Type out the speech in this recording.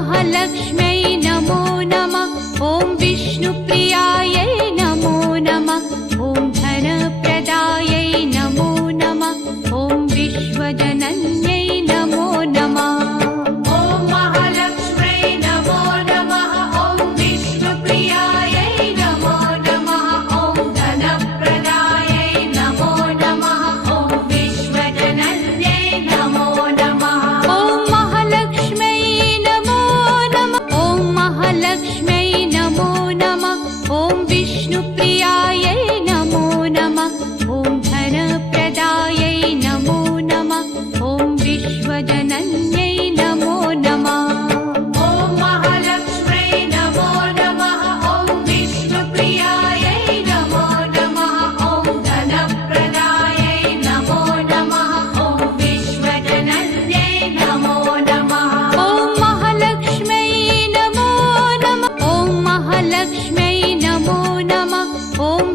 महालक्ष्म्यै नमो नमः। ॐ विष्णुप्रियायै नमो नमः। ॐ धनप्रदायै नमो नमः। ॐ विश्वजनन्यै नमो नमः। ॐ महालक्ष्म्यै नमो नमः। ॐ विष्णुप्रियायै नमो नमः। ॐ धनप्रदायै नमो नमः। ॐ विश्वजनन्यै नमो नमः। ॐ महालक्ष्म्यै नमो नमः। ॐ महालक्ष्म्यै नमो नमः। ॐ विष्णुप्रियायै नमो नमः। ॐ धनप्रदायै नमो नमः। ॐ विश्वजनन्यै नमो नमः। ॐ महालक्ष्म्यै नमो नमः। ॐ विष्णुप्रियायै नमो नमः। ॐ धनप्रदायै नमो नमः। ॐ विश्वजनन्यै नमो नमः। ॐ महालक्ष्म्यै नमो नमः। ॐ महालक्ष्म्यै नमो नमः। ॐ